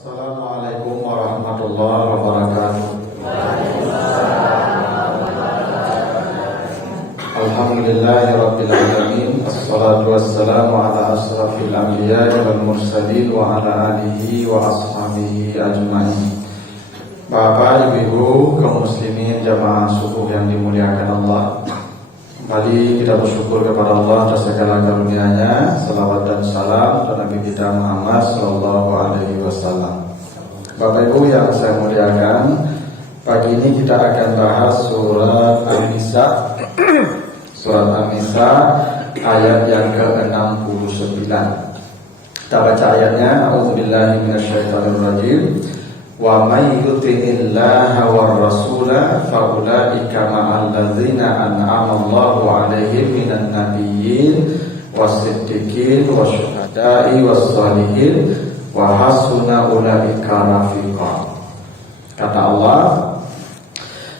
Assalamualaikum warahmatullahi wabarakatuh. Alhamdulillahirabbil alamin. Assalatu wassalamu ala asrafil anbiya'i wal mursalin wa ala alihi wa ashabihi ajmain. Bapak, Ibu, kaum muslimin jamaah subuh yang dimuliakan Allah. Kembali kita bersyukur kepada Allah atas segala karunia-Nya. Salawat dan salam kepada Nabi kita Muhammad sallallahu alaihi wasallam. Bapak Ibu yang saya muliakan, pagi ini kita akan bahas surat An-Nisa. Surat An-Nisa ayat yang ke-69. Kita baca ayatnya. A'udzubillahi minasyaitonirrajim. Wa may yuti'illaha war rasula fa ulaika ma'al ladzina an'ama Allahu 'alaihim minan nabiyyin was-siddiqin wasyuhada'i was-shalihin wa hasuna ulaika rafiqa. Kata Allah,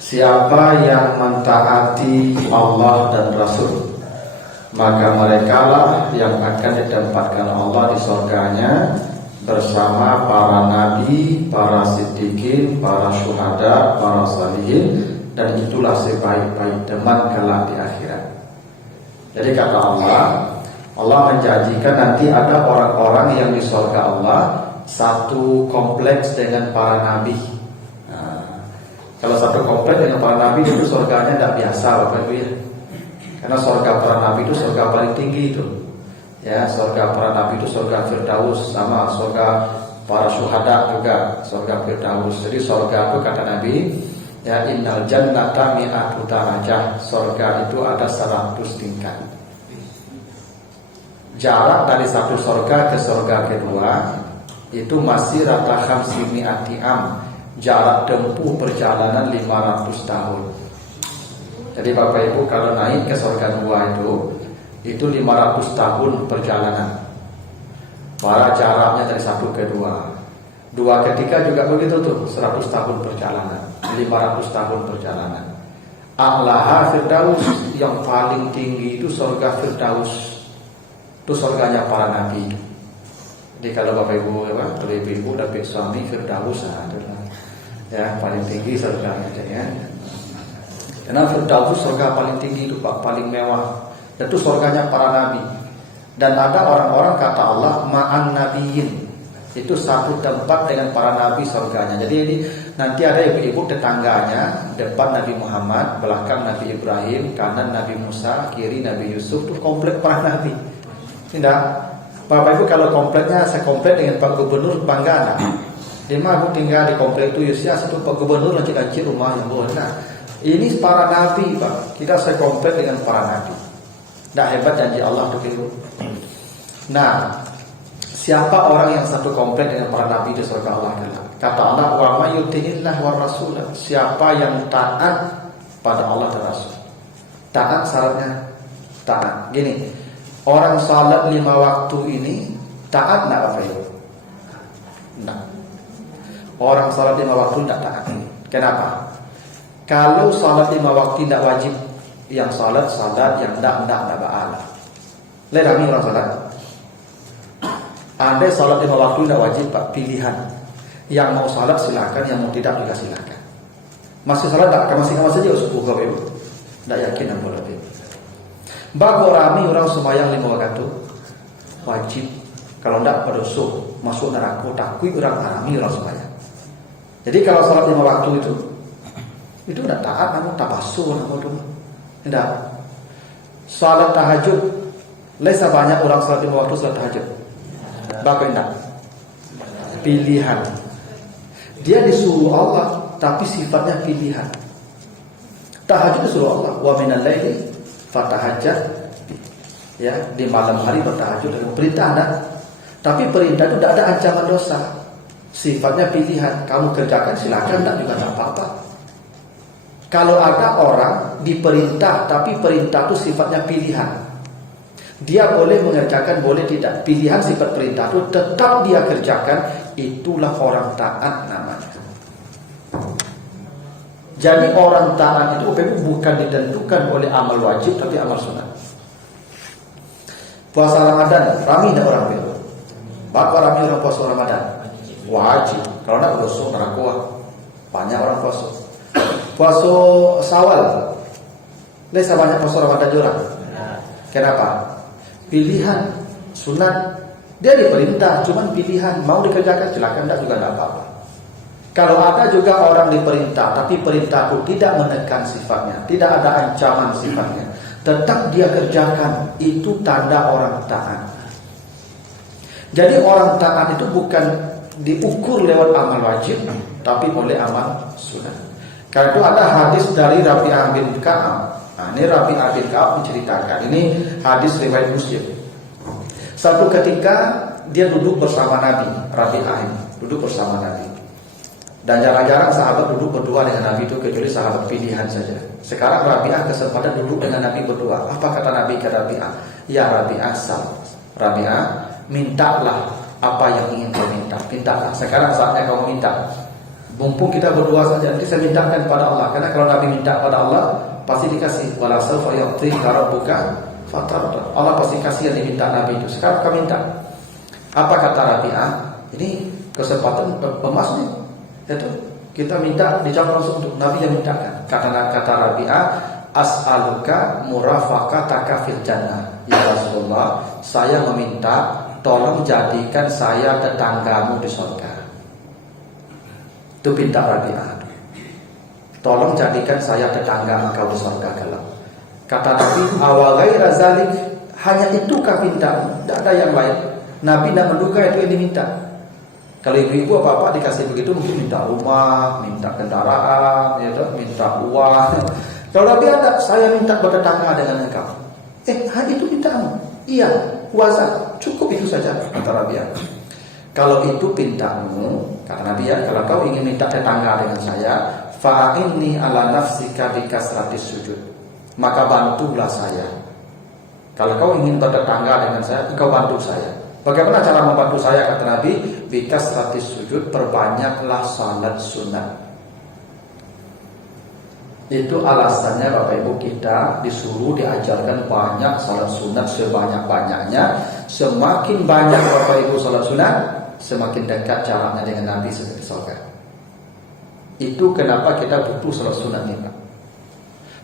siapa yang mentaati Allah dan Rasul, maka merekalah yang akan ditempatkan Allah di surganya bersama para nabi, para siddiqin, para syuhada, para salihin, dan itulah sebaik-baik teman kelak di akhirat. Jadi kata Allah menjanjikan nanti ada orang-orang yang di surga Allah satu kompleks dengan para nabi. Kalau satu kompleks dengan para nabi itu surganya tidak biasa, Bapak Ibu ya. Karena surga para nabi itu surga paling tinggi itu. Ya, surga para nabi itu surga Firdaus, sama surga para syuhada juga surga Firdaus. Jadi surga itu kata Nabi, ya innal jannata mi'atu darajah. Surga itu ada 100 tingkat. Jarak dari satu surga ke surga kedua itu masih rata khamsimi'ati am. Jarak tempuh perjalanan 500 tahun. Jadi Bapak Ibu kalau naik ke surga dua itu 500 tahun perjalanan. Para jaraknya dari satu ke dua. Dua ke tiga juga begitu tuh, 100 tahun perjalanan, 500 tahun perjalanan. A'laha Firdaus, yang paling tinggi itu surga Firdaus. Itu surganya para nabi. Jadi kalau Bapak Ibu kalau ibu dapat suami Firdaus adalah ya paling tinggi surganya ya. Karena Firdaus surga paling tinggi itu Pak, paling mewah. Itu surganya para nabi. Dan ada orang-orang kata Allah ma'an nabiyyin. Itu satu tempat dengan para nabi surganya. Jadi ini nanti ada ibu-ibu tetangganya, depan Nabi Muhammad, belakang Nabi Ibrahim, kanan Nabi Musa, kiri Nabi Yusuf, itu komplek para nabi. Tidak, Bapak Ibu kalau kompleknya sekomplek dengan Pak Gubernur bangga anak. Dia mah aku tinggal di komplek itu ya satu Pak Gubernur lancik-lancik rumah yang boleh. Nah, ini para nabi Pak. Kita sekomplek dengan para nabi. Tidak hebat janji Allah untuk itu. Nah, siapa orang yang satu komplek dengan para nabi di surga Allah? Kata Allah, wa may yuti'illah war rasul. Siapa yang taat pada Allah dan Rasul. Taat syaratnya taat. Gini, orang salat 5 waktu ini taat enggak Bapak Ibu? Enggak. Orang salat 5 waktu enggak taat. Kenapa? Kalau salat 5 waktu tidak wajib, yang salat, yang enggak ba'ala. Lihat kami orang salat. Andai salat 5 waktu tidak wajib Pak, pilihan. Yang mau salat silakan, yang mau tidak juga silakan. Masih salat tak? Masih saja subuh Bapak Ibu. Tidak yakin yang boleh. Bagi orang sembahyang 5 waktu wajib. Kalau tidak pada masuk neraka. Takui orang sembahyang. Jadi kalau salat 5 waktu itu tidak taat, namun tabasuh namun itu. Tidak. Salat tahajud, lesa banyak orang salat 5 waktu salat tahajud. Bahkan tidak. Pilihan. Dia disuruh Allah, tapi sifatnya pilihan. Tahajud disuruh Allah. Wa minal laili fatahajjat. Ya, di malam hari bertahajud. Perintah ada. Tapi perintah itu tidak ada ancaman dosa. Sifatnya pilihan. Kamu kerjakan silakan, tidak juga tidak apa-apa. Kalau ada orang diperintah, tapi perintah itu sifatnya pilihan, dia boleh mengerjakan, boleh tidak. Pilihan sifat perintah itu tetap dia kerjakan. Itulah orang taat namanya. Jadi orang taat itu bukan ditentukan oleh amal wajib, tapi amal sunat. Puasa Ramadan, rami tidak orang itu? Bakal rami orang puasa Ramadan? wajib. Kalau nak berdosa neraka. Banyak orang puasa. Puasa Syawal. Lesa banyak puasa Ramadan juga. Kenapa? Pilihan sunat. Dia diperintah, cuman pilihan mau dikerjakan silakan, tidak juga tidak apa-apa. Kalau ada juga orang diperintah, tapi perintah itu tidak menekan sifatnya, tidak ada ancaman sifatnya, tetap dia kerjakan, itu tanda orang taat. Jadi orang taat itu bukan diukur lewat amal wajib, tapi oleh amal sunat. Karena itu ada hadis dari Rabi'ah bin Ka'ab. Nah, ini Rabi'ah bin Ka'ab menceritakan, ini hadis riwayat Muslim. Satu ketika dia duduk bersama Nabi, Rabi'ah ini duduk bersama Nabi. Dan jarang-jarang sahabat duduk berdua dengan Nabi itu kecuali sahabat pilihan saja. Sekarang Rabi'ah kesempatan duduk dengan Nabi berdua. Apa kata Nabi ke Rabi'ah? Ya Rabi'ah sal. Rabi'ah, mintalah apa yang ingin kau minta. Mintalah. Sekarang saatnya kau minta. Mumpung kita berdua saja, nanti saya mintakan kepada Allah. Karena kalau Nabi minta kepada Allah, pasti dikasih. Wala sawfa yu'tika rabbuka fatarda. Allah pasti kasih yang diminta Nabi itu. Sekarang kau minta. Apa kata Rabi'ah? Ini kesempatan emas nih. Itu kita minta dijawab langsung untuk Nabi yang mintakan. Kata Rabi'ah, as'aluka murafaqataka fil jannah. Ya Rasulullah, saya meminta tolong jadikan saya tetanggamu di surga. Itu minta Rabi'ah. Tolong jadikan saya tetangga engkau di surga kelak. Kata Nabi, awal ghaira zalik, hanya itu kah minta, tidak ada yang lain. Nabi tidak menduga itu yang diminta. Kalau ibu-ibu apa-apa dikasih begitu, mungkin minta rumah, minta kendaraan, ya, minta uang. Kalau Nabi ada, saya minta bertetangga dengan engkau. Itu mintamu. Iya, puasa, cukup itu saja, kata Rabi'ah. Kalau itu pintamu, kata Nabi ya, kalau kau ingin minta tetangga dengan saya, fa'inni ala nafsika bikasratis sujud. Maka bantulah saya. Kalau kau ingin bertetangga dengan saya, kau bantu saya. Bagaimana cara membantu saya, kata Nabi? Bikasratis sujud, perbanyaklah salat sunat. Itu alasannya Bapak Ibu kita disuruh diajarkan banyak salat sunat sebanyak-banyaknya. Semakin banyak Bapak Ibu salat sunat, semakin dekat jaraknya dengan Nabi seperti surga. Itu kenapa kita butuh salat sunat ini, Pak.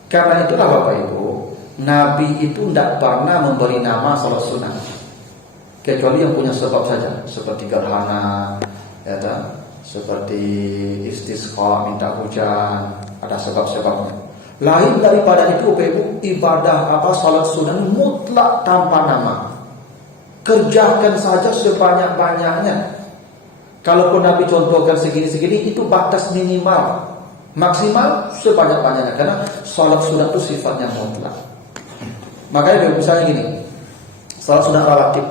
Karena itulah Bapak Ibu, Nabi itu tidak pernah memberi nama salat sunat, kecuali yang punya sebab saja, seperti gerhana, ya, seperti istisqa, minta hujan, ada sebab-sebabnya. Lain daripada itu, Bapak Ibu, ibadah salat sunat mutlak tanpa nama. Kerjakan saja sebanyak-banyaknya. Kalaupun Nabi contohkan segini-segini, itu batas minimal. Maksimal sebanyak-banyaknya. Karena salat sunat itu sifatnya mutlak. Makanya misalnya gini, salat sunat rawatib.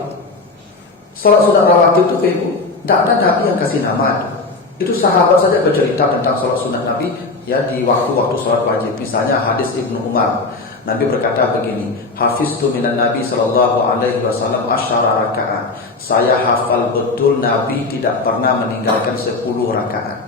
Salat sunat rawatib itu Bapak Ibu, tidak ada Nabi yang kasih nama itu. Itu sahabat saja bercerita tentang salat sunat Nabi ya di waktu-waktu salat wajib. Misalnya hadis Ibnu Umar, Nabi berkata begini, hafiztu minan Nabi sallallahu alaihi wasallam asyara rakaat. Saya hafal betul Nabi tidak pernah meninggalkan 10 rakaat.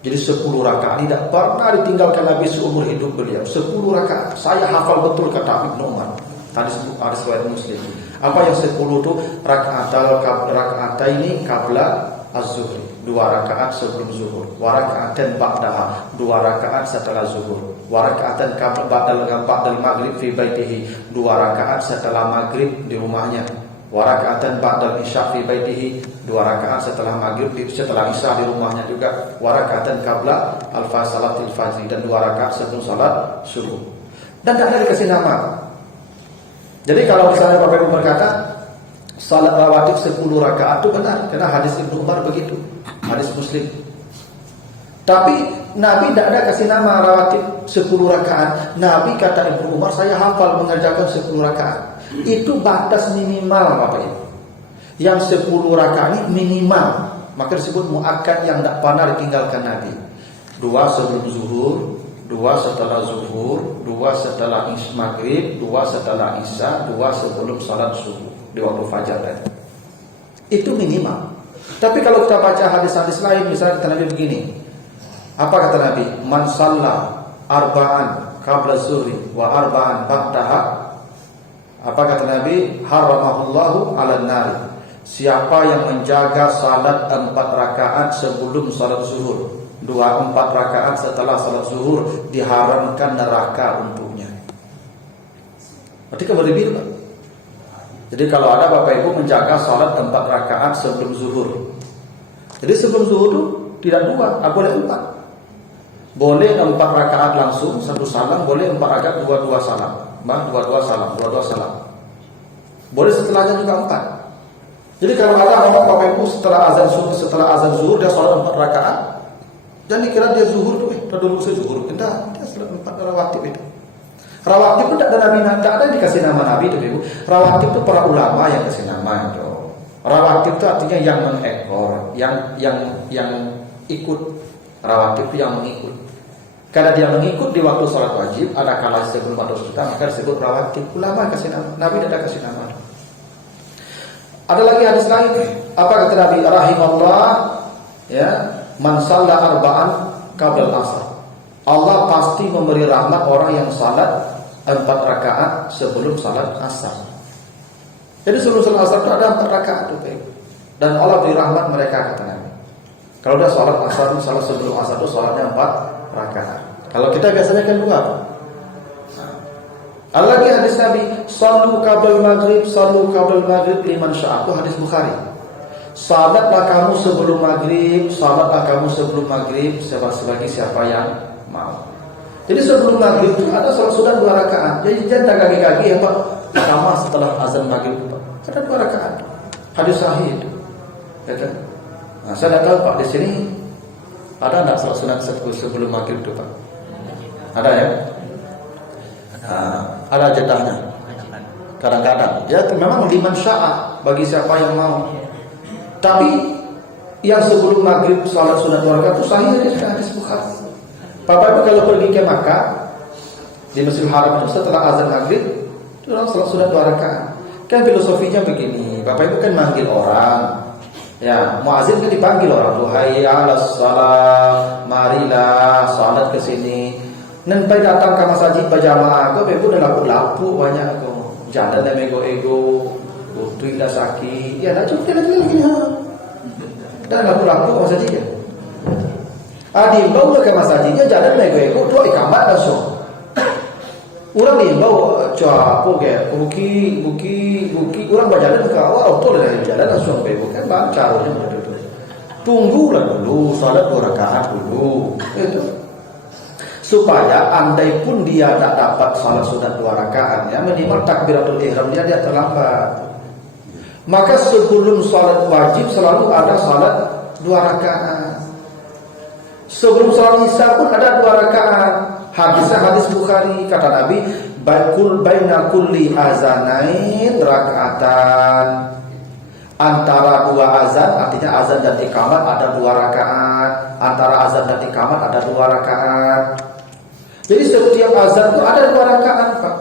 Jadi 10 rakaat tidak pernah ditinggalkan Nabi seumur hidup beliau. 10 rakaat. Saya hafal betul, kata Ibnu Umar. Hadis riwayat Muslim. Apa yang 10 itu? Rakaat ini qabla az-zuhri, 2 rakaat sebelum zuhur, wa raka'atan ba'daha, 2 rakaat setelah zuhur, wa raka'atan ba'dal maghrib fi baitihi, 2 rakaat setelah maghrib di rumahnya, wa raka'atan ba'dal isya fi baitihi, 2 rakaat setelah maghrib setelah isya di rumahnya juga, wa raka'atan qabla al-salatil fajr, dan 2 rakaat sebelum salat subuh. Dan tidak ada dikasih nama. Jadi kalau misalnya Bapak Ibu berkata salat rawatib 10 rakaat itu benar, karena hadis Ibnu Umar begitu, hadis Muslim. Tapi Nabi tidak ada kasih nama rawatib 10 rakaat. Nabi kata Ibnu Umar, saya hafal mengerjakan 10 rakaat. Itu batas minimal Bapak Ibu. Yang 10 rakaat ini minimal, maka disebut muakkad yang tidak pernah ditinggalkan Nabi. 2 sebelum zuhur, 2 setelah zuhur, 2 setelah maghrib, 2 setelah isya, 2 sebelum salat subuh di waktu fajar tadi. Itu minimal. Tapi kalau kita baca hadis-hadis lain, misalnya kata Nabi begini. Apa kata Nabi? Man shalla arba'an qabla zuhri wa arba'an ba'daha. Apa kata Nabi? Haramahullahu 'alan nar. siapa yang menjaga salat 4 rakaat sebelum salat zuhur, 4 rakaat setelah salat zuhur, diharamkan neraka untuknya. Berarti kan berbeda, Pak. Jadi kalau ada Bapak Ibu menjaga salat 4 rakaat sebelum zuhur, jadi sebelum zuhur itu tidak 2, boleh 4. Boleh 4 rakaat langsung 1 salam, boleh 4 rakaat 2 salam. 2 salam. Boleh setelahnya juga 4. Jadi kalau ada orang Bapak Ibu setelah azan zuhur dia salat 4 rakaat, jangan dikira dia zuhur tuh, dulu saya zuhur. Enggak, dia salat 4 rawatib itu. Rawatib itu tidak ada yang dikasih nama Nabi itu, Ibu. Rawatib itu para ulama yang kasih nama itu. Rawatib itu artinya yang mengekor, yang ikut. Rawatib itu yang mengikut. Karena dia mengikut di waktu sholat wajib, ada kala sebelum atau sesudah, maka disebut rawatib. Ulama kasih nama, Nabi tidak kasih nama. Ada lagi hadis lain. Apa kata Nabi? Rahimahullah, ya, man shalla arba'an qabla asar. Allah pasti memberi rahmat orang yang salat 4 rakaat sebelum salat asar. Jadi sebelum salat asar itu ada 4 rakaat itu, dan Allah beri rahmat mereka, kata Nabi. Kalau udah salat asar, salat sebelum asar itu salatnya 4 rakaat. Kalau kita biasanya kan 2. Ada lagi hadis Nabi, sallu qabla maghrib liman syaa. Itu hadis Bukhari. Salatlah kamu sebelum maghrib, sebagai siapa yang mau. Jadi sebelum maghrib itu ada salat sunat 2 rakaat. Jadi jangan kaki-kaki ya Pak, sama setelah azan maghrib itu Pak. Ada 2 rakaat. Hadis sahih itu. Ya kan? Nah, saya tidak tahu Pak di sini ada enggak salat sunat sebelum maghrib itu Pak? Ada ya? Nah, ada jedahnya. Kadang-kadang. Ya memang liman syaa, bagi siapa yang mau. Tapi yang sebelum maghrib salat sunat 2 rakaat itu sahih hadis Bukhari. Bapak Ibu kalau pergi ke Makkah di Masjidil Haram itu setelah azan maghrib itu orang salat sunat 2 rakaat. Kan filosofinya begini, Bapak Ibu kan manggil orang. Ya, muazin kan dipanggil orang, "Duhai 'alas shalah, marilah salat ke sini." Nempai datang ke masjid berjamaah, Bapak Ibu udah lapu-lapu banyak kok. Jalan dan ego-ego, butuh dah sakit. Ya, dah cukup lagi. Dan lapu-lapu ke masjid ya. Diimbau ke masjidnya jalan nego-ego tu ikamat langsung. Orang diimbau apa ke buki orang berjalan ke awal auto dari jalan langsung bebo kan bang caranya begitu. Tunggulah dulu salat 2 rakaat dulu itu. Supaya andai pun dia tak dapat salat sunat 2 rakaat ya minimal takbiratul ihram dia terlambat. Maka sebelum salat wajib selalu ada salat 2 rakaat. Sebelum salat isya pun ada 2 rakaat. Hadisnya hadis Bukhari, kata Nabi, baina kulli azanain rakaatan. Antara 2 azan, artinya azan dan iqamat ada 2 rakaat. Antara azan dan iqamat ada 2 rakaat. Jadi setiap azan itu ada 2 rakaat, Pak.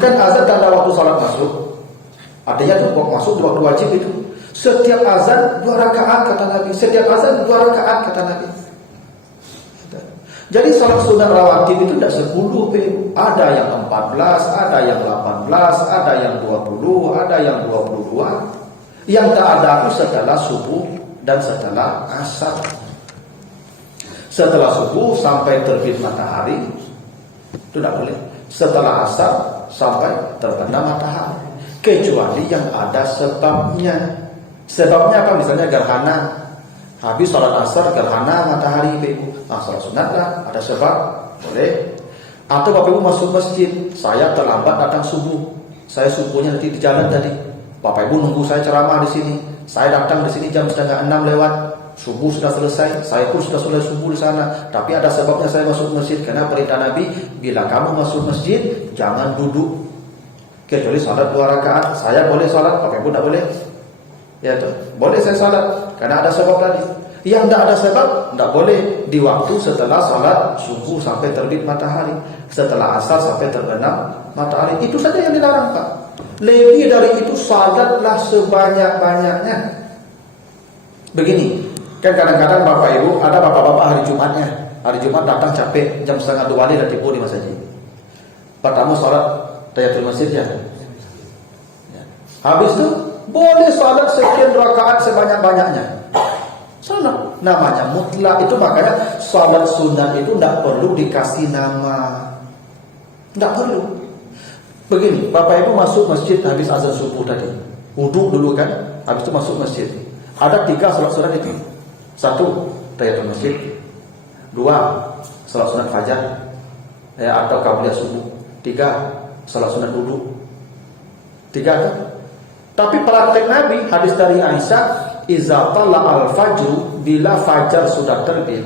Kan azan tanda waktu salat masuk. Artinya itu waktu masuk waktu wajib itu. Setiap azan 2 rakaat kata Nabi. Setiap azan 2 rakaat kata Nabi. Jadi salat sunat rawatib itu tidak 10, ada yang 14, ada yang 18, ada yang 20, ada yang 22. Yang tak ada itu setelah subuh dan setelah asar. Setelah subuh sampai terbit matahari itu tidak boleh. Setelah asar sampai terbenam matahari. Kecuali yang ada sebabnya. Sebabnya apa? Misalnya gerhana. Habis salat asar gerhana matahari Ibu. Nah, salat sunat lah, ada sebab, boleh. Atau Bapak Ibu masuk masjid, saya terlambat datang subuh. Saya subuhnya nanti di jalan tadi. Bapak Ibu nunggu saya ceramah di sini. Saya datang di sini jam 5:30 lewat. Subuh sudah selesai, saya pun sudah selesai subuh di sana. Tapi ada sebabnya saya masuk masjid karena perintah Nabi, bila kamu masuk masjid jangan duduk. Kecuali salat 2 rakaat, saya boleh salat, Bapak Ibu tidak boleh. Ya tuh, boleh saya salat karena ada sebab tadi. Yang tidak ada sebab tidak boleh di waktu setelah salat subuh sampai terbit matahari, setelah asar sampai terbenam matahari. Itu saja yang dilarang, Pak. Lebih dari itu salatlah sebanyak-banyaknya. Begini, kan kadang-kadang Bapak Ibu ada bapak-bapak hari Jumatnya. Hari Jumat datang capek jam 1:30 dan tiba di masjid. Pertama salat tahiyatul masjid ya. Habis itu Boleh salat sekian rakaat sebanyak-banyaknya. Salat namanya mutlak. Itu makanya salat sunat itu tidak perlu dikasih nama. Tidak perlu. Begini, Bapak Ibu masuk masjid habis azan subuh tadi. Wudhu dulu kan, habis itu masuk masjid. Ada 3 salat sunat itu. 1, tahiyatul masjid. 2, salat sunat fajar atau qabliyah subuh. 3, salat sunat wudu. 3 kan? Tapi praktek Nabi, hadis dari Aisyah, iza tala'al fajru, bila fajar sudah terbit,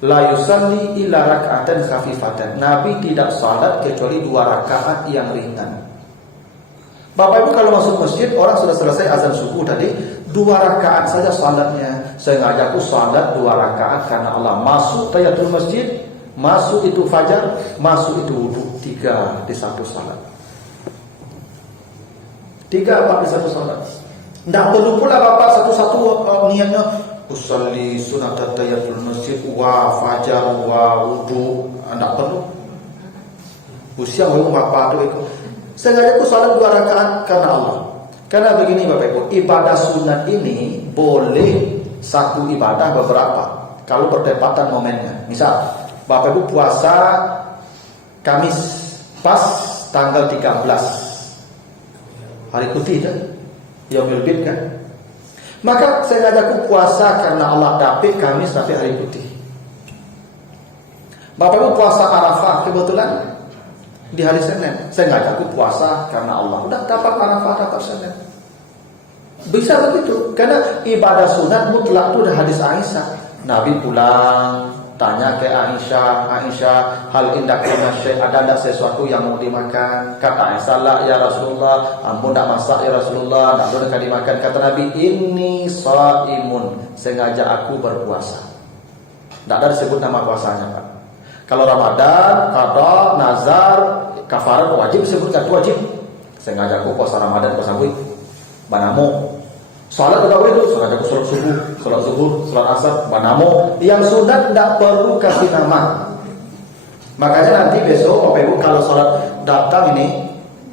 la yusalli illa rak'atan khafifatan. Nabi tidak salat kecuali 2 rakaat yang ringan. Bapak Ibu kalau masuk masjid, orang sudah selesai azan subuh tadi, 2 rakaat saja salatnya. Sengaja aku salat 2 rakaat karena Allah. Masuk tahiyatul masjid, masuk itu fajar, masuk itu wudu. 3 di satu salat. 3, 4 di satu salat. Tidak perlu pula Bapak satu-satu niatnya usolli sunat tahiyatul masjid wa fajar wa wudu. Tidak perlu. Usia mau Bapak itu. Sengaja aku salat 2 rakaat karena Allah. Karena begini Bapak Ibu, ibadah sunat ini boleh satu ibadah beberapa. Kalau berdepatan momennya. Misal Bapak Ibu puasa Kamis pas tanggal 13 hari putih kan, Yaumul Bid kan. Maka sengaja aku puasa karena Allah, tapi Kamis tapi hari putih. Bapak Ibu puasa Arafah kebetulan di hari Senin, sengaja aku puasa karena Allah. Udah dapat Arafah, dapat Senin. Bisa begitu, karena ibadah sunat mutlak itu udah hadis Aisyah. Nabi pulang tanya ke Aisyah, hal indakuna syai', ada tidak sesuatu yang mau dimakan? Kata Aisyah, la ya Rasulullah, ampun tidak masak ya Rasulullah, tidak boleh dimakan. Kata Nabi, inni shaimun, sengaja aku berpuasa. Tidak ada disebut nama puasanya Pak. Kalau Ramadan, qada, nazar, kafarat wajib disebutkan wajib. Sengaja aku puasa Ramadan, puasa buik, banamo. Salat tidak boleh itu, sengaja aku salat subuh, salat zuhur, salat asar, banamo. Yang sunat tidak perlu kasih nama. Makanya nanti besok Bapak Ibu kalau salat datang ini,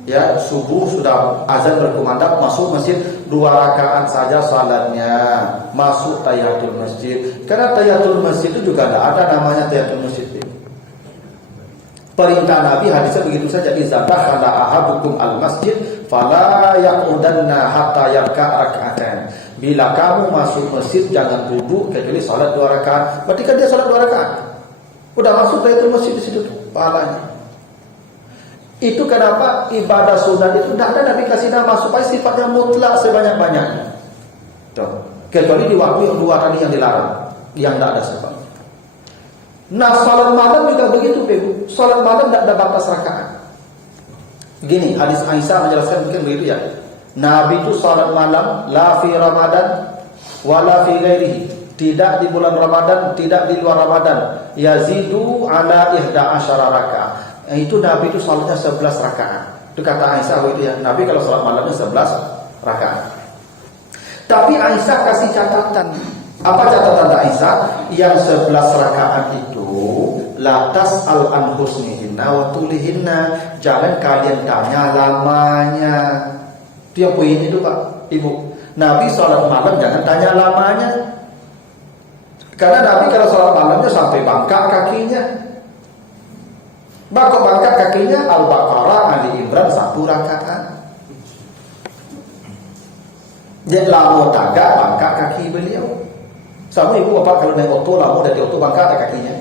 ya subuh sudah azan berkumandang, masuk masjid 2 rakaat saja salatnya, masuk tahiyatul masjid. Karena tahiyatul masjid itu juga tidak ada namanya tahiyatul masjid. Perintah Nabi hadisnya begitu saja, iza dakhala ahadukum al-masjid fala yaqudanna hatta yarka'a rak'atan. Bila kamu masuk masjid jangan duduk kecuali salat 2 rakaat. Berarti kan dia salat 2 rakaat. Udah masuk tahiyatul masjid di situ tuh pahalanya. Itu kenapa ibadah sunat itu tidak ada Nabi kasih nama supaya sifatnya mutlak sebanyak-banyaknya. Tuh. Kecuali di waktu yang 2 tadi yang dilarang, yang tidak ada sebab. Nah, salat malam juga begitu, Ibu. Salat malam tidak ada batas rakaat. Gini, hadis Aisyah menjelaskan mungkin begitu ya. Nabi itu salat malam la fi Ramadan wala fi ghairihi. Tidak di bulan Ramadan, tidak di luar Ramadan. Yazidu ala 11 rakaat. Itu Nabi itu salatnya 11 rakaat. Itu kata Aisyah itu ya. Nabi kalau salat malamnya 11 rakaat. Tapi Aisyah kasih catatan. Apa catatan Aisyah? Yang 11 rakaat itu latas al husnihinna wa tulihinna. Jangan kalian tanya lamanya. Itu yang poin itu Pak, Ibu. Nabi sholat malam jangan tanya lamanya. Karena Nabi kalau sholat malamnya sampai bangkak kakinya. Bangkak kakinya Al-Baqarah, Ali Imran 1 rakaat. Jadi lama tagak bangkak kaki beliau. Sama Ibu Bapak kalau naik oto, lama dari oto bangkak kakinya.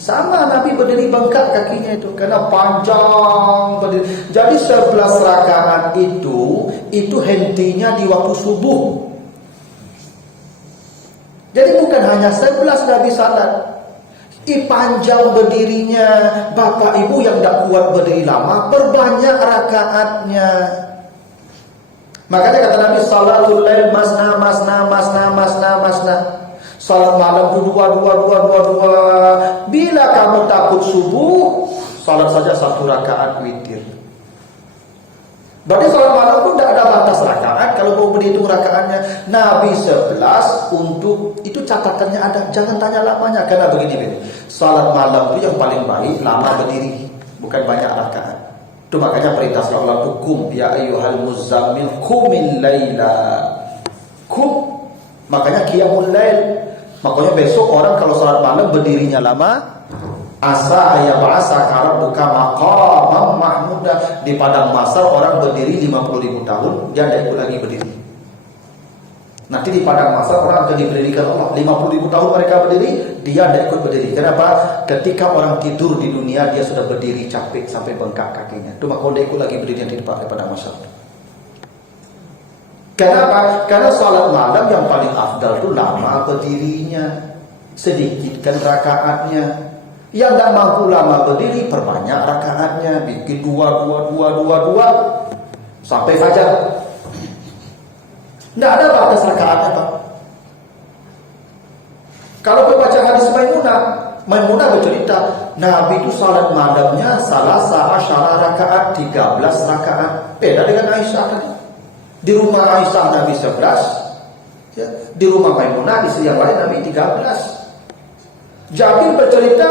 Sama Nabi berdiri bangkak kakinya itu karena panjang berdiri. Jadi 11 rakaat itu hentinya di waktu subuh. Jadi bukan hanya 11 Nabi salat. Panjang berdirinya. Bapak Ibu yang tidak kuat berdiri lama, perbanyak rakaatnya. Makanya kata Nabi salatul lail masna. Salat malam itu 2. Bila kamu takut subuh, salat saja 1 rakaat witir. Berarti salat malam pun tidak ada batas rakaat. Kalau mau berhitung rakaatnya, Nabi 11 untuk itu catatannya ada. Jangan tanya lamanya karena begini. Salat malam itu yang paling baik lama berdiri, bukan banyak rakaat. Itu makanya perintah Allah itu kum ya ayyuhal muzammil qumil laila. Kum, makanya qiyamul lail. Makanya besok orang kalau salat malam berdirinya lama, asa ayab'asa rabbuka maqamam mahmuda. Di padang mahsyar orang berdiri 50.000 tahun, dia tidak ikut lagi berdiri. Nanti di padang mahsyar orang akan diberikan Allah 50.000 tahun mereka berdiri, dia tidak ikut berdiri. Kenapa? Ketika orang tidur di dunia dia sudah berdiri capek sampai bengkak kakinya. Itu maka dia ikut lagi berdiri di padang mahsyar. Kenapa? Karena salat malam yang paling afdal itu lama berdirinya, sedikitkan rakaatnya. Yang tidak mampu lama berdiri, perbanyak rakaatnya, bikin 2 sampai fajar. Tidak ada batas rakaatnya, Pak. Kalau baca hadis Maimunah bercerita, Nabi itu salat malamnya salah asyara rakaat, 13 rakaat. Beda dengan Aisyah tadi. Di rumah Aisyah Nabi 11, ya. Di rumah Maimunah istri yang lain Nabi 13. Jabir bercerita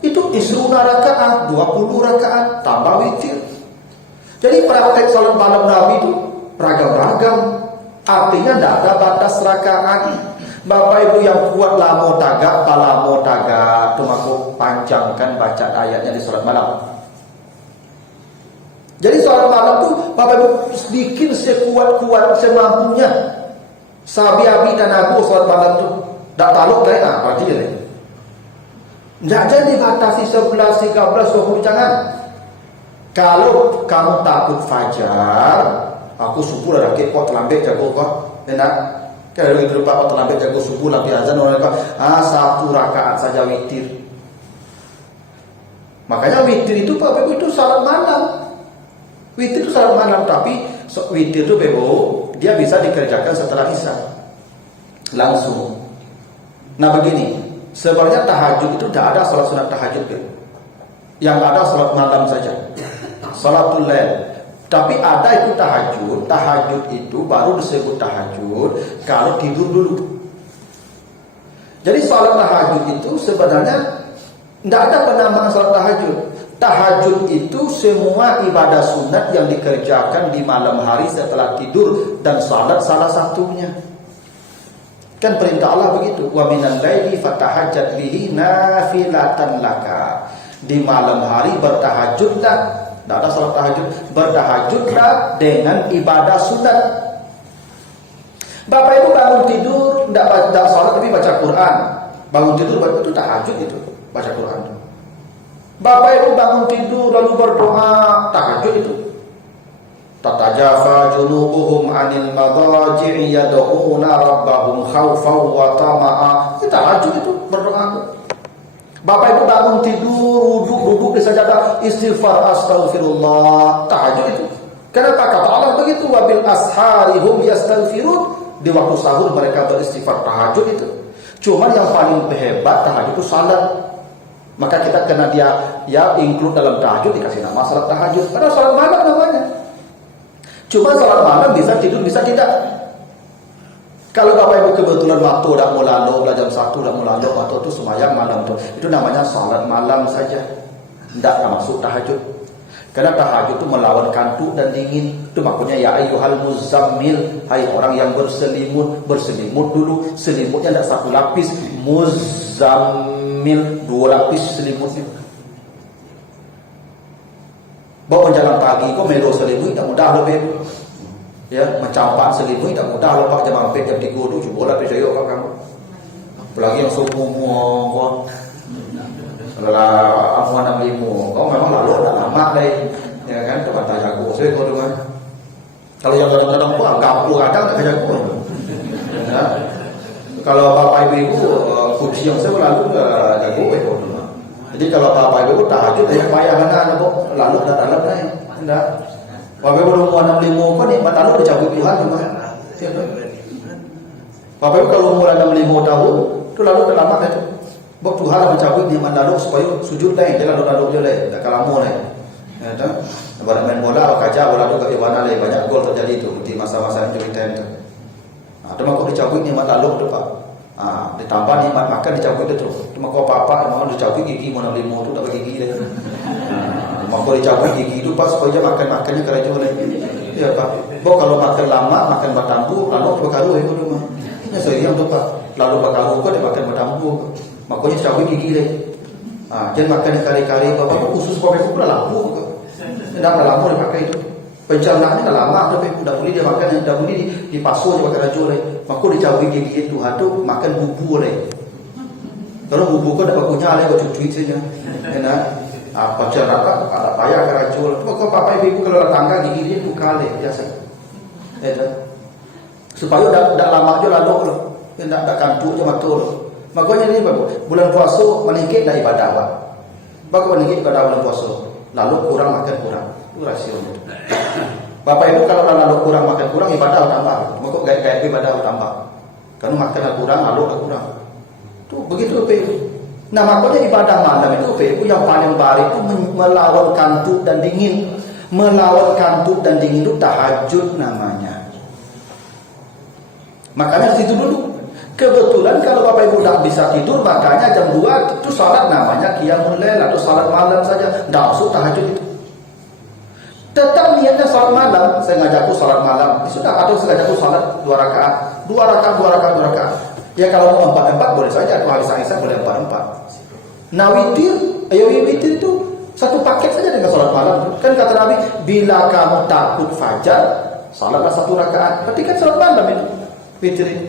itu isruna rakaat, 20 rakaat tambah witir. Jadi praktek salat malam Nabi itu ragam-ragam. Artinya tidak ada batas rakaat. Bapak Ibu yang kuat lamo tagak, palamo tagak, itu aku panjangkan baca ayatnya di salat malam. Jadi salat malam itu Bapak Ibu bikin sekuat-kuat semampunya. Sabi Abi dan Abu salat malam itu tidak taluk dari berarti dia. Tidak jadi batasi 11, 13, 20 jangan. Kalau kamu takut fajar, aku subuh lah rakit kok terlambat jago kok. Enak. Kalau itu lupa kok terlambat jago subuh nanti azan orang kok 1 rakaat saja witir. Makanya witir itu Bapak Ibu itu salat malam. Witir itu salat malam, tapi witir itu Bebo, dia bisa dikerjakan setelah Isya. Langsung. Nah begini, sebenarnya tahajud itu tidak ada salat sunat tahajud, Bebo. Yang ada salat malam saja. Salatul lail. Tapi ada itu tahajud. Tahajud itu baru disebut tahajud kalau tidur dulu. Jadi salat tahajud itu sebenarnya tidak ada penamaan salat tahajud. Tahajud itu semua ibadah sunat yang dikerjakan di malam hari setelah tidur, dan salat salah satunya. Kan perintah Allah begitu. Wa minal laili fatahajjat bihi nafilatan laka. Di malam hari bertahajudlah. Tidak ada salat tahajud. Bertahajudlah dengan ibadah sunat. Bapak Ibu bangun tidur, tidak salat tapi baca Quran. Bangun tidur itu tahajud itu, baca Quran. Bapak Ibu bangun tidur lalu berdoa, tahajud itu. Tatajafa junubuhum anil madaji'i yad'una rabbahum khaufan wa tama'a. Itu tahajud itu, berdoa. Bapak Ibu bangun tidur, duduk di sajadah, istighfar astaghfirullah, tahajud itu. Kenapa kata Allah begitu? Wabil ashari hum yastaghfirun. Di waktu sahur mereka beristighfar, tahajud itu. Cuman yang paling hebat tahajud itu salat. Maka kita kena dia include dalam tahajud, dikasih nama salat tahajud. Padahal salat malam namanya. Cuma salat malam bisa tidur, bisa tidak. Kalau Bapak Ibu kebetulan waktu udah mau lalu, jam 1 udah mau lalu, waktu itu sembahyang malam itu namanya salat malam saja. Tidak masuk tahajud. Karena tahajud itu melawan kantuk dan dingin. Itu makanya ya ayyuhal muzammil, hai orang yang berselimut dulu. Selimutnya tidak 1 lapis, muzammil 2 lapis selimutnya. Bawa jalan pagi kok melo selimut tak mudah loh Beb. Ya, mencampak selimut tak mudah loh Pak, jam 4 jam 3 tu coba lah percaya kau kamu. Apalagi yang subuh kau. Kalau amuan 65 kau memang lalu dah lama deh. Ya kan, tempat jago saya kau dengar. Kalau yang kadang-kadang pun kampung kadang tak jago. Ya. Kalau Bapak Ibu kunci yang saya lalu jago kau dengar. Jadi kalau Bapak Ibu tahajud yang payah mana kok lalu dah dalam dah. Enggak. Bapak Ibu umur 65 kok nikmat lalu dicabut Tuhan cuma. Bapak Ibu kalau umur 65 tahun itu lalu dah lama itu. Bapak Tuhan mencabut nikmat lalu supaya sujud dah, dia lalu dia lah, tak kalamu dah. Ya dah. Baru main bola kaca bola tu ke mana lagi banyak gol terjadi tu di masa-masa injury time tu. Nah, tu maka dicabut nikmat lalu tu Pak. Ditambah nikmat makan dicabut itu. Cuma kau apa-apa memang dicabut gigi mana 5 tu tak bagi gigi dah. Maka dicabut gigi itu Pak supaya makannya keracunan. Ya Pak. Bo kalau makan lama makan batambu lalu bakaru itu mah. Ya serius tuh Pak. Lalu bakaru kok dia makan batambu. Makanya cabut gigi deh. Jangan makan kali-kali Bapak khusus Bapak itu udah lampu. Tidak lampu dipakai itu. Pencernaannya dah lama tapi udah boleh dia makan, udah boleh dipasuh dia makan racun. Maka dicabut gigi itu hatu makan bubur leh. Kalau bubur kau dapat punya leh kau cuci saja. Enak. Pencernaan ada payah keracun. Kau papa ibu kalau tangga gigi dia buka leh biasa. Supaya dah lama je lalu loh. Tidak kantuk je matul. Makanya ini bulan puasa meningkat dah ibadah Pak. Bagaimana meningkat ibadah bulan puasa. Lalu kurang makan kurang. Itu rasionya. Bapak Ibu kalau lalu kurang makan kurang ibadah tambah. Maka gaya ibadah tambah. Karena makan kurang lalu kurang. Tuh begitu Bapak Ibu. Nah makanya ibadah malam itu Bapak Ibu yang paling baik itu melawan kantuk dan dingin. Melawan kantuk dan dingin itu tahajud namanya. Makanya situ dulu. Kebetulan kalau Bapak Ibu tidak bisa tidur, makanya jam 2 itu salat namanya qiyamul lail atau salat malam saja. Tidak masuk tahajud itu. Tetap niatnya salat malam, saya ngajakku salat malam. Sudah atau saya ngajakku salat 2 rakaat. 2 rakaat. Ya kalau mau 4 boleh saja, atau hari Isya boleh 4. Nah witir itu satu paket saja dengan salat malam. Kan kata Nabi, bila kamu takut fajar, salatlah 1 rakaat. Berarti kan salat malam itu. Witir itu.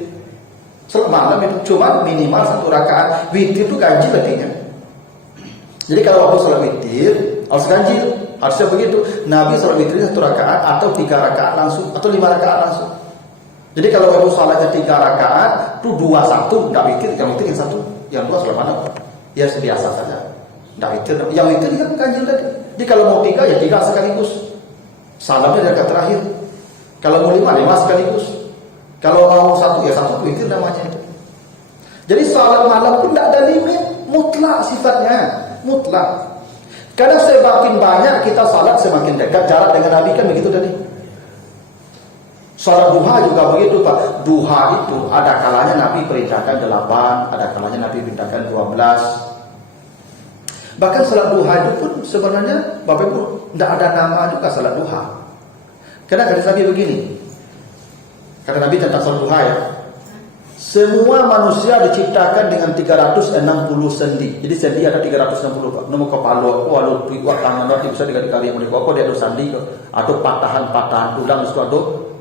Salat malam itu cuma minimal 1 rakaat. Witir itu ganjil artinya. Jadi kalau aku salat witir harus ganjil, harusnya begitu. Nabi salat witir 1 rakaat atau 3 rakaat langsung atau 5 rakaat langsung. Jadi kalau aku salatnya 3 rakaat, itu 2-1 enggak witir, yang witir yang 1, yang 2 salat malam. Ya biasa saja. Enggak witir, yang witir kan ganjil tadi. Jadi kalau mau 3 ya 3 sekaligus. Salamnya dari rakaat terakhir. Kalau mau 5 sekaligus. Kalau mau 1 ya 1 witir namanya itu. Jadi salat malam pun tidak ada limit, mutlak sifatnya, mutlak. Karena semakin banyak kita salat semakin dekat jarak dengan Nabi kan begitu tadi. Salat duha juga begitu Pak. Duha itu ada kalanya Nabi perintahkan 8, ada kalanya Nabi perintahkan 12. Bahkan salat duha itu pun sebenarnya Bapak Ibu tidak ada nama juga salat duha. Karena kata Nabi begini. Kata Nabi tentang salat duha ya. Semua manusia diciptakan dengan 360 sendi. Jadi sendi ada 360 Pak. Nomor kepala walau piwak tangan roti bisa dikali yang menikah. Dia ada sendi ke. Ada patahan-patahan tulang itu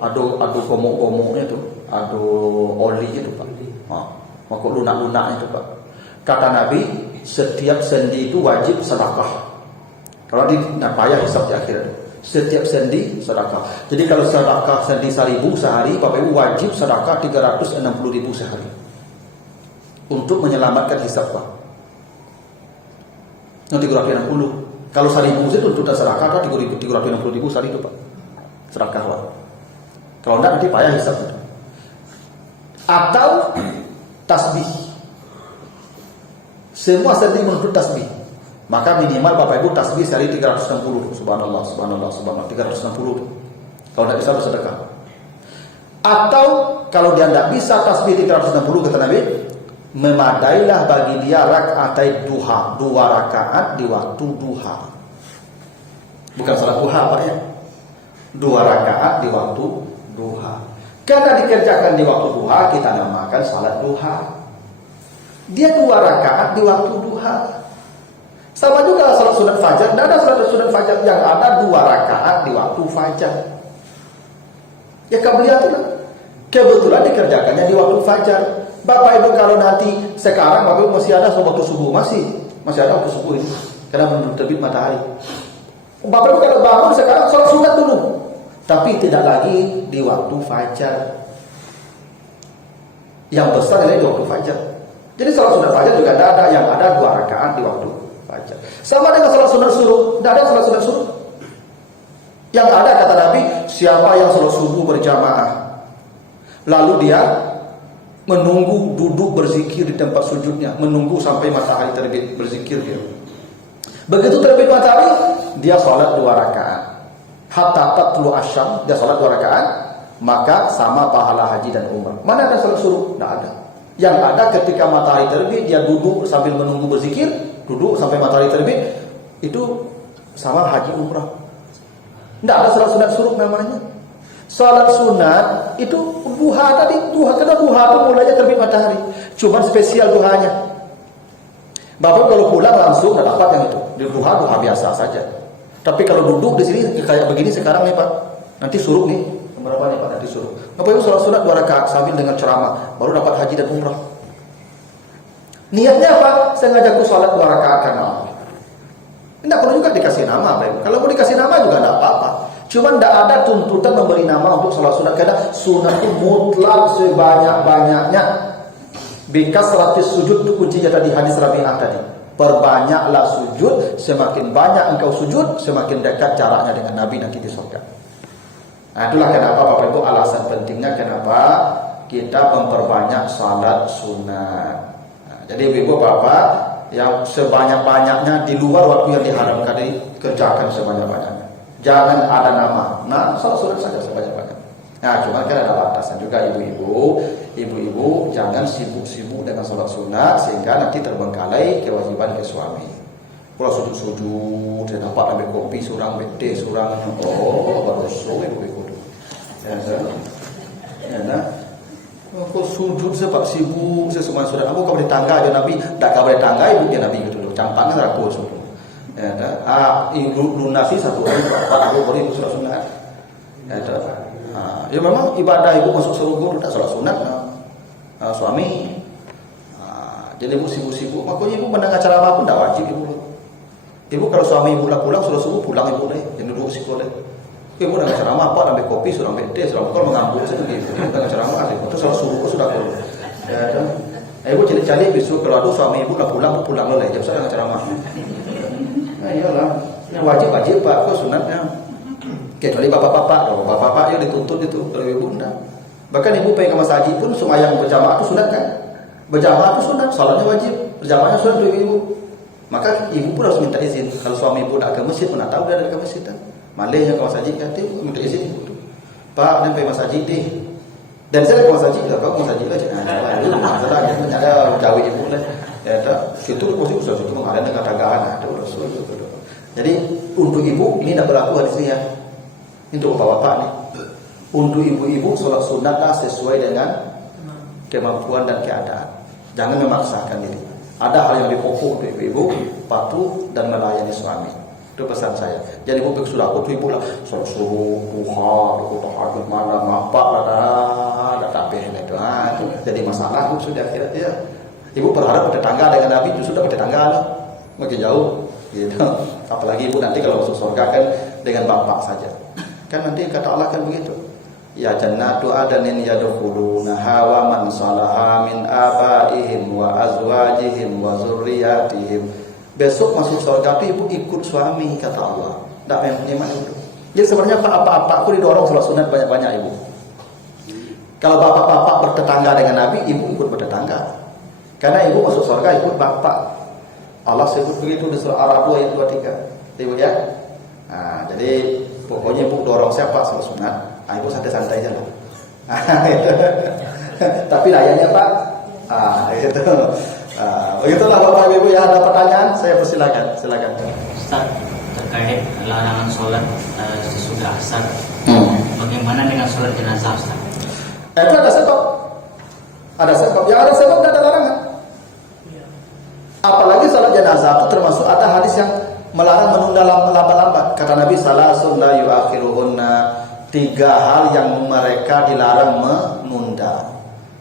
ada gomok-gomoknya itu. Ada oli itu Pak. Maka lunak-lunak itu Pak. Kata Nabi, setiap sendi itu wajib sedekah. Kalau di payah hisab di akhir. Setiap sendi sedekah. Jadi kalau sedekah sendi 1.000 sehari, Bapak Ibu wajib sedekah 360.000 sehari. Untuk menyelamatkan hisab Pak. Nanti 360. Kalau 1.000 itu untuk sedekah 360.000 sehari itu Pak. Sedekah Pak. Kalau enggak nanti payah hisab. Atau tasbih. Semua sendi menuntut tasbih. Maka minimal Bapak Ibu tasbih sehari 360. Subhanallah 360. Kalau tidak bisa bersedekah. Atau kalau dia tidak bisa tasbih 360 kata Nabi, memadailah bagi dia rakaatai duha, 2 rakaat di waktu duha. Bukan salat duha Pak ya. 2 rakaat di waktu duha. Karena dikerjakan di waktu duha, kita namakan salat duha. Dia 2 rakaat di waktu duha. Sama juga salat sunat fajar. Tidak ada salat sunat fajar yang ada 2 rakaat di waktu fajar. Ya kebetulan dikerjakannya di waktu fajar. Bapak Ibu kalau nanti sekarang Bapak Ibu masih ada waktu subuh, masih ada waktu subuh ini. Karena belum terbit matahari. Bapak Ibu kalau bangun sekarang salat sunat dulu. Tapi tidak lagi di waktu fajar. Yang besar adalah di waktu fajar. Jadi salat sunat fajar juga tidak ada, yang ada 2 rakaat di waktu fajar. Sama dengan salat sunat subuh, tidak ada salat sunat subuh. Yang ada kata Nabi, siapa yang salat subuh berjamaah, lalu dia menunggu duduk berzikir di tempat sujudnya, menunggu sampai matahari terbit berzikir dia. Begitu terbit matahari, dia salat 2 rakaat. Hatta tatlu asyam, dia salat 2 rakaat, maka sama pahala haji dan umrah. Mana ada salat subuh? Tidak ada. Yang ada ketika matahari terbit, dia duduk sambil menunggu berzikir, duduk sampai matahari terbit, itu sama haji umrah. Tidak ada salat sunat suruh namanya. Salat sunat itu duha tadi, karena duha itu mulanya terbit matahari. Cuman spesial duhanya. Bapak kalau pulang langsung tidak dapat yang itu. Di duha biasa saja. Tapi kalau duduk di sini kayak begini sekarang nih Pak, nanti suruh nih. Berapa nih Pak nanti suruh. Bapak Ibu salat sunat 2 rakaat sambil dengan ceramah, baru dapat haji dan umrah. Niatnya apa? Sengaja aku salat 2 rakaat karena Allah. Tidak perlu juga dikasih nama, Pak Ibu. Kalau mau dikasih nama juga tidak apa-apa. Cuma tidak ada tuntutan memberi nama untuk salat sunat, karena sunat itu mutlak sebanyak-banyaknya. Bikas 100 sujud itu kuncinya tadi hadis Rabi'ah tadi. Perbanyaklah sujud, semakin banyak engkau sujud, semakin dekat jaraknya dengan Nabi nanti di surga. Nah, itulah kenapa Bapak Ibu alasan pentingnya kenapa kita memperbanyak salat sunat. Nah, jadi Ibu Bapak yang sebanyak-banyaknya di luar waktu yang diharamkan dikerjakan sebanyak-banyaknya. Jangan ada nama. Nah, salat sunat saja sebanyak-banyak. Nah, cuma kan ada batasan juga ibu-ibu jangan sibuk-sibuk dengan salat sunat sehingga nanti terbengkalai kewajiban ke suami. Kalau sujud-sujud, dia dapat ambil kopi, surang bete, surang baru suami ibu-ibu. Ya, nah. Aku sujud sebab sibuk sesuai surat. Aku kabar di tangga aja Nabi, tak kabar di tangga ibu dia Nabi gitu loh. Campaknya aku suruh. Ya, ibu lunasi 1 hari, aku beri ibu surat sunat. Ya, memang ibadah ibu masuk surga tak salat sunat. Suami. Jadi ibu sibuk-sibuk, makanya ibu mendengar ceramah pun tak wajib ibu. Ibu kalau suami ibu pulang sudah subuh pulang ibu deh, jangan duduk siko deh. Ibu dengan ceramah apa, ambil kopi, sudah ambil teh, sudah kalau mengambil itu gitu. Dengan ceramah ibu itu salat subuh sudah keluar. Ya, ibu cari-cari besok kalau ada suami ibu pulang loh lah, jangan dengan ceramah. Nah iyalah, yang wajib Pak, kok sunatnya. Kecuali bapak-bapak yang dituntut itu, kalau ibu enggak. Bahkan ibu pengen ke mas haji pun sembahyang berjamaah itu sunat kan? Berjamaah itu sunat, salatnya wajib, berjamaahnya sunat untuk ibu. Maka ibu pun harus minta izin. Kalau suami ibu nak ke masjid, mana tahu dia ada ke masjid kan? Malahnya ke mas haji kan, minta izin ibu. Pak, dia pergi mas haji deh. Dan saya ke mas haji lah, kau mas haji lah jangan ada masalah, dia ada jauh ibu lah. Ya tak, situ kursi besar itu mengalir dengan dagangan ada rasul itu. Jadi untuk ibu ini tidak berlaku hadis ini ya. Untuk bapak-bapak nih. Untuk ibu-ibu sholat sunatlah sesuai dengan kemampuan dan keadaan. Jangan memaksakan diri. Ada hal yang lebih pokok untuk ibu-ibu, patuh dan melayani suami. Itu pesan saya. Jadi ibu sudah aku tuh ibu lah sholat subuh, duha, tahajud malam, apa ada tapih itu. Itu jadi masalah ibu sudah akhirnya ya. Ibu berharap bertetangga dengan Nabi itu sudah bertetangga lah. Makin jauh gitu. Apalagi ibu nanti kalau masuk surga kan dengan bapak saja. Kan nanti kata Allah kan begitu. Ya jannatu adanin yadkhulunaha wa man salaha min abaihim wa azwajihim wa zurriyatihim. Besok masuk surga itu ibu ikut suami kata Allah. Tidak memang itu. Jadi sebenarnya apa-apa aku didorong salat sunat banyak-banyak ibu. Kalau bapak-bapak bertetangga dengan Nabi, ibu ikut bertetangga. Karena ibu masuk surga ikut bapak. Allah sebut begitu di surah Al-A'raf ayat 23. Ibu ya. Nah, jadi pokoknya ibu dorong siapa salat sunat. Ibu santai-santai aja lah. Tapi layarnya Pak. Itu. Begitulah Bapak Ibu ya, ada pertanyaan saya persilakan. Silakan. Ustaz, terkait larangan sholat sesudah asar. Bagaimana dengan sholat jenazah Ustaz? Itu ada sebab. Ada sebab. Yang ada sebab tidak ada larangan. Apalagi sholat jenazah itu termasuk ada hadis yang melarang menunda lambat-lambat. Kata Nabi salasun la yuakhiruhunna, 3 hal yang mereka dilarang menunda.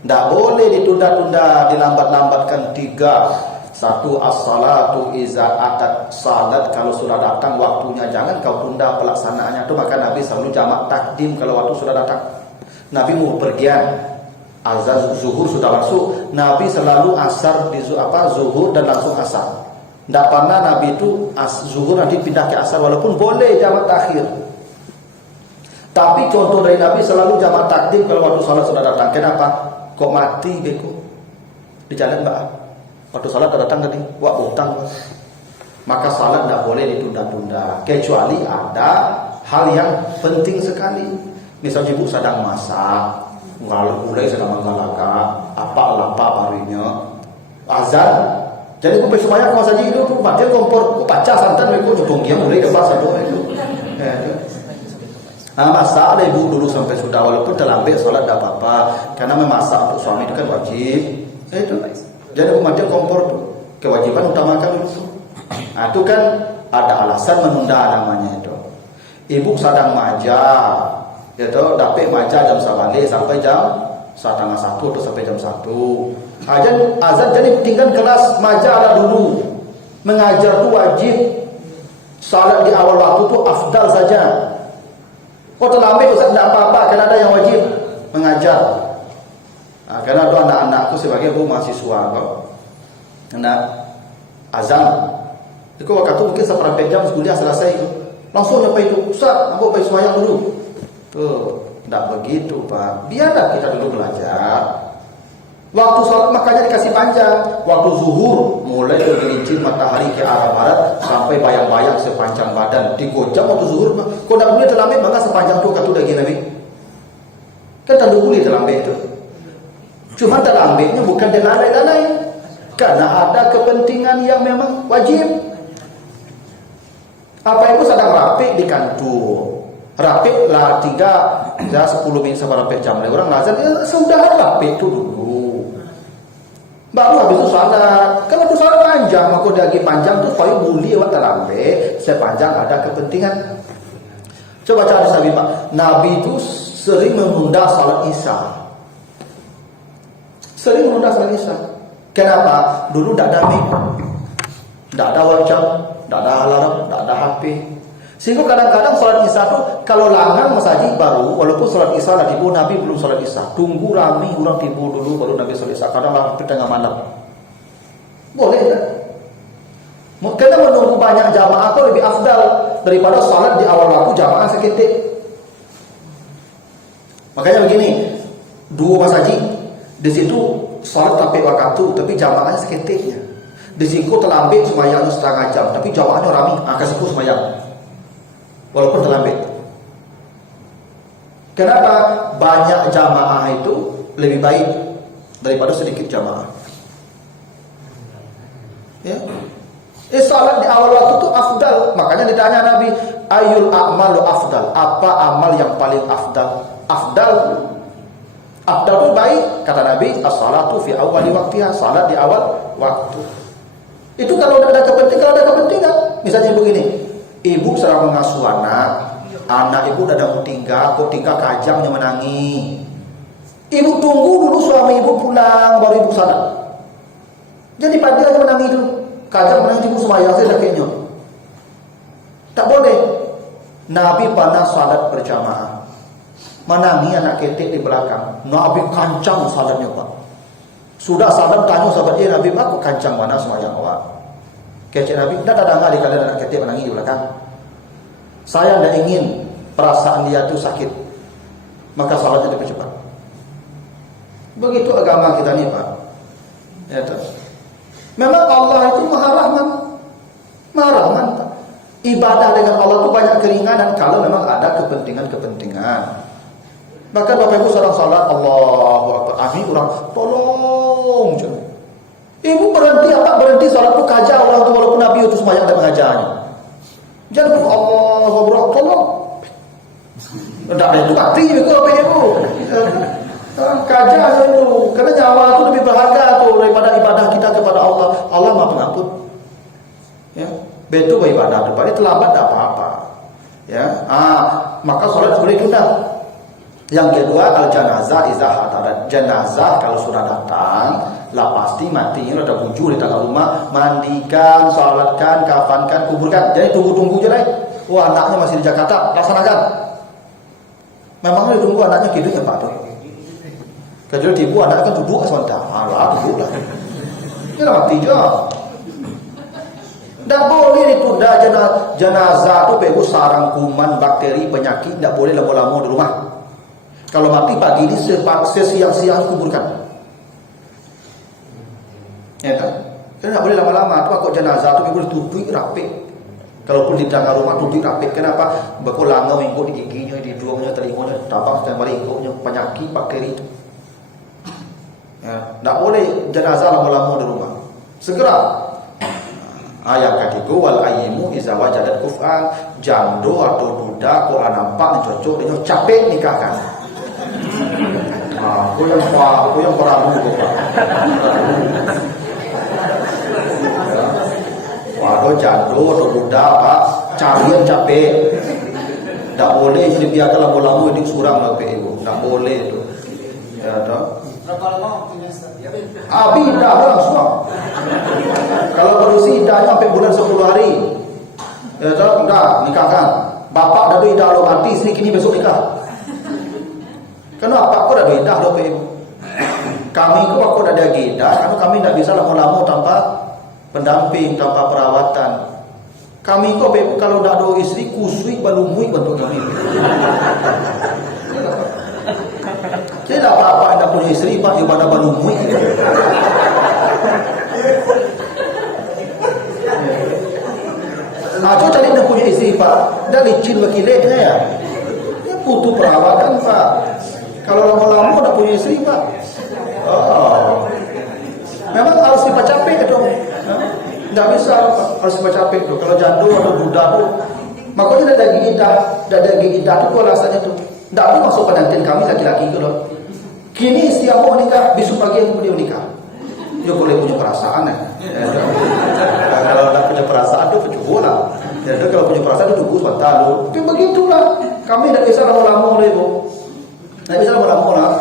Tidak boleh ditunda-tunda, dilambat-lambatkan 3. 1 as-salatu iza atat, salat kalau sudah datang waktunya jangan kau tunda pelaksanaannya. Itu maka Nabi selalu jamak takdim kalau waktu sudah datang. Nabi mau pergian azan zuhur sudah masuk, Nabi selalu asar di zuhur dan langsung asar. Tidak pernah Nabi itu zuhur nanti pindah ke asar, walaupun boleh jamak takhir. Tapi contoh dari Nabi selalu jamak takdim kalau waktu salat sudah datang. Kenapa? Kok mati beku di jalan mbak? Waktu salat sudah datang tadi, wah utang. Maka salat tidak boleh ditunda-tunda, kecuali ada hal yang penting sekali. Misalnya ibu sedang masak, mulai sedang menggalakkan apa barinya azan, Jadi aku bersemayam sama saja itu mati kompor, aku baca santan aku nyebong dia mulai ke pasar itu. Nah, masak ibu dulu sampai sudah walaupun terlambat sholat tidak apa-apa karena memasak untuk suami itu kan wajib. Itu. Jadi aku mati kompor tuh kewajiban utamakan dulu. Nah, itu kan ada alasan menunda namanya itu. Ibu sedang maja, itu dapat maja jam 9 sampai jam 12:30 atau sampai jam 1. Azan jadi tinggal kelas maja ada dulu. Mengajar itu wajib. Salat di awal waktu itu afdal saja. Oh terlambat Ustaz tidak apa-apa, karena ada yang wajib mengajar. Nah, karena ada anak-anakku sebagai mahasiswa kok. Anak azan. Itu waktu itu mungkin seperempat jam kuliah selesai itu. Langsung apa itu? Ustaz, aku pergi sembahyang dulu. Tuh, tidak begitu Pak. Biarlah kita dulu belajar. Waktu sholat makanya dikasih panjang. Waktu zuhur mulai bergelincir matahari ke arah barat sampai bayang-bayang sepanjang badan. Digojam waktu zuhur. Kau tidak boleh terlambat maka sepanjang itu kata daging Nabi. Kan tak boleh terlambat itu. Cuma terlambatnya bukan dengan lain-lain. Karena ada kepentingan yang memang wajib. Apa itu sedang rapik di kantor. Rapik lah 10 menit sampai rapik jam. Orang lazan sudah rapik itu dulu. Baru habis itu salat. Kalau itu salat panjang, maka dia lagi panjang tu supaya boleh awak terlambat sepanjang ada kepentingan. Coba cari sahabat Pak. Nabi itu sering menunda salat Isya. Sering menunda salat Isya. Kenapa? Dulu tak ada mic, tak ada WhatsApp, tak ada alarm, tak ada HP. Sehingga kadang-kadang salat Isya tu kalau langgang masjid baru, walaupun salat Isya lah tiba, Nabi belum salat Isya. Tunggu ramai orang tiba dulu baru Nabi salat Isya. Kadang lah tengah malam. Boleh tak? Karena menunggu banyak jamaah itu lebih afdal daripada salat di awal waktu jamaah seketik. Makanya begini, dua masjid di situ salat sampai waktu tapi jamaahnya seketiknya. Di situ terlambat sembahyang setengah jam, tapi jamaahnya ramai, kasih sembahyang. Walaupun terlambat. Kenapa? Banyak jamaah itu lebih baik daripada sedikit jamaah. Ya. Salat di awal waktu itu afdal. Makanya ditanya Nabi, ayul a'malu afdal? Apa amal yang paling afdal? Afdal itu baik. Kata Nabi, as-salatu fi awwali waqtiha. Salat di awal waktu. Itu kalau ada kepentingan. Misalnya begini, ibu sedang mengasuh anak ibu dah mau tinggal, kok tinggal kajang yang menangi. Ibu tunggu dulu suami ibu pulang, baru ibu salat. Jadi pada dia menangi dulu, kajang menangi ibu sembahyang saya kayaknya. Tak boleh. Nabi pernah salat berjamaah, menangi anak ketik di belakang. Nabi kancang salatnya Pak. Sudah salat tanya sahabat dia, Nabi aku kancang mana sembahyang awak? Kecik Nabi, tidak ada nggak di kalian anak ketik menangis di belakang. Saya tidak ingin perasaan dia itu sakit, maka salatnya dipercepat. Begitu agama kita nih Pak. Ya, memang Allah itu Maha Rahman, Pak. Ibadah dengan Allah itu banyak keringanan kalau memang ada kepentingan. Bahkan Bapak Ibu sedang salat, Allahu Akbar, amin orang tolong je. Ibu berhenti salat itu kaja orang tu walaupun Nabi itu sembahyang dan mengajarnya. Jangan Allahu Akbar, tolong. Tak ada itu mati juga Bapak Ibu. Kaja saja itu, karena nyawa itu lebih berharga tu daripada ibadah kita kepada Allah. Allah Maha Pengampun. Ya, betul beribadah daripada terlambat tak apa-apa. Ya, maka salat boleh tunda. Yang kedua, al-janazah iza hadarat. Jenazah kalau sudah datang, lah pasti matinya ada wujud di tengah rumah, mandikan, salatkan, kafankan, kuburkan. Jadi tunggu-tunggu je lah. Wah, anaknya masih di Jakarta, laksanakan. Memangnya ditunggu anaknya hidupnya Pak tu. Kecuali ibu anaknya kan duduk sebentar. Malah duduk lah. Dia dah mati je. Tak boleh ditunda jenazah tu bebas sarang kuman, bakteri, penyakit. Tak boleh lama-lama di rumah. Kalau mati pagi ini siang-siang kuburkan. Ya tak? Kita tak boleh lama-lama. Tu aku jenazah tu boleh tutup rapik. Kalaupun di tengah rumah tutup rapik. Kenapa? Bakal lama minggu di giginya, di hidungnya, telinganya, tabak setiap hari ikutnya penyakit, bakteri itu. Ya, tak boleh jenazah lama-lama di rumah. Segera Yang ketiga wal ayyimu iza wajadat kuf'an, jando atau duda ko nampak cocok dengan capek nikahkan. Aku yang peramu kok. Waduh jando atau duda Pak, carian capek. Tak boleh dibiarkan lama-lama di surang lah ibu. Tak boleh itu. Ya toh. Berapa lama punya Bidah lah semua. Kalau berusia idahnya sampai bulan 10 hari. Ya toh, dah nikahkan. Bapak dah idah lo mati, sini kini besok nikah. Kenapa aku dah idah lo ibu? Kami itu aku dah ada idah, karena kami tidak bisa lama-lama tanpa pendamping, tanpa perawatan. Kami kok kalau dah ada istri kusui balumui bantu kami. Jadi tak apa-apa anda punya istri Pak ibadah balumui. Coba cari anda punya istri Pak, dah licin wakilnya ya. Dia butuh perawatan Pak. Kalau lama-lama dah punya istri Pak. Memang harus capek dong. Tidak bisa harus capek tuh. Kalau jando atau duda tuh, makanya ada daging idah tuh rasanya tuh. Tidak ada masuk penantin kami laki-laki itu loh. Kini istri mau nikah, besok pagi aku dia nikah. Dia boleh punya perasaan ya. Kalau tidak punya perasaan tuh percuma lah. Ya, kalau punya perasaan itu tunggu sebentar loh. Tapi begitulah. Kami tidak bisa lama-lama lah ibu. Tidak bisa lama-lama lah.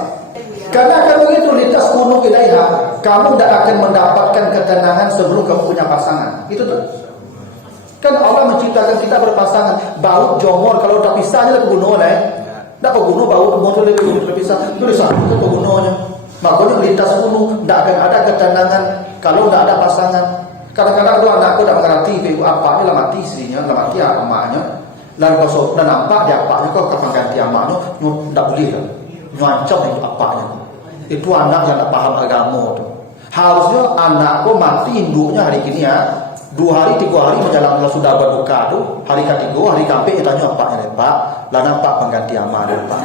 Karena kalau begitu lintas gunung ilaiha, kamu tidak akan mendapatkan ketenangan sebelum kamu punya pasangan. Itu tuh. Kan Allah menciptakan kita berpasangan. Baut jomor kalau tak pisahnya lah ke gunung lah. Tak ke gunung baut motor lebih terpisah. Itu di sana ke gunungnya. Makanya lintas gunung tidak akan ada ketenangan kalau tidak ada pasangan. Kadang-kadang dua anakku tidak mengerti ibu apanya lah mati istrinya, lah mati emaknya. Lalu kalau dah nampak dia apanya kok kapan ganti emaknya, tidak boleh lah. Ngancam itu apanya. Itu anak yang tak paham agama tu. Harusnya anakku mati induknya hari ini ya. 2 hari 3 hari menjalankan sudah berbuka tu. Hari ketiga hari kampung dia tanya apanya Pak. Lah nampak pengganti amal dia Pak.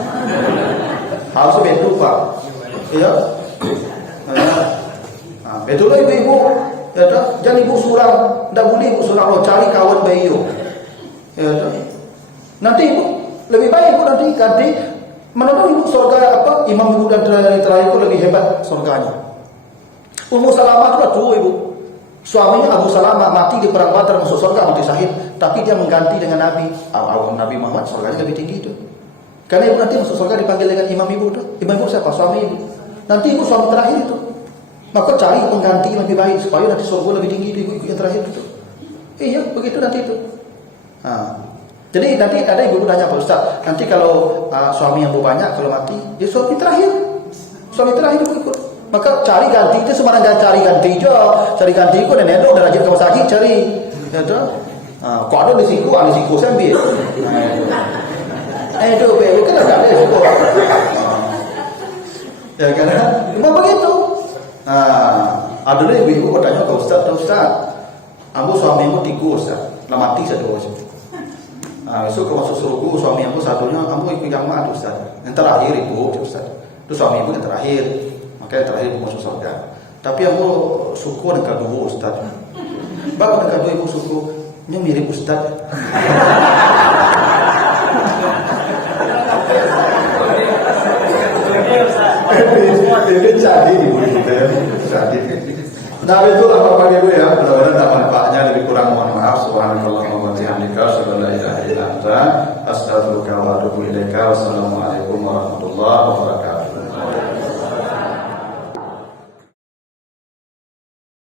Harusnya betul Pak. Ya. Betul lah ibu-ibu. Ya tak? Jangan ibu surang. Tak boleh ibu surang lo cari kawan bayi you. Ya tak? Nanti ibu lebih baik ibu nanti ganti. Menurut ibu surga apa? Imam ibu dan terakhir itu lebih hebat surganya. Ummu Salamah itu tua ibu. Suaminya Abu Salamah mati di perang Badar masuk surga mati syahid. Tapi dia mengganti dengan Nabi. Nabi Muhammad surganya lebih tinggi itu. Karena ibu nanti masuk surga dipanggil dengan imam ibu itu. Imam ibu siapa? Suami ibu. Nanti ibu suami terakhir itu. Maka cari pengganti yang lebih baik supaya nanti surga lebih tinggi itu ibu yang terakhir itu. Iya begitu nanti itu. Jadi nanti ada ibu tanya Pak Ustaz, nanti kalau suami yang banyak kalau mati, ya suami terakhir ibu ikut. Maka cari ganti itu sembarang cari ganti je, cari ganti itu dan itu dan rajin kau sakit cari, ya tu. Kau ada di siku saya ambil. Itu bukan ada di siku. Ya kan? Cuma begitu. Ada lagi ibu bertanya ke Ustaz, aku suamimu 3 Ustaz, lah mati satu Ustaz. Besok kalau masuk surga suami aku satunya kamu ikut yang mana Ustaz? Yang terakhir ibu Ustaz. Itu suami ibu yang terakhir. Makanya terakhir ibu masuk surga. Tapi aku suku yang kedua Ustaz. Bapak yang kedua ibu suku ini mirip Ustaz. Ini jadi ibu jadi. Nah itulah Bapak Ibu ya, mudah-mudahan ada manfaatnya, lebih kurang mohon maaf. Subhanallahumma wa bihamdika, asyhadu an la ilaha illa anta, astaghfiruka wa atubu ilaika. Wassalamualaikum warahmatullahi wabarakatuh.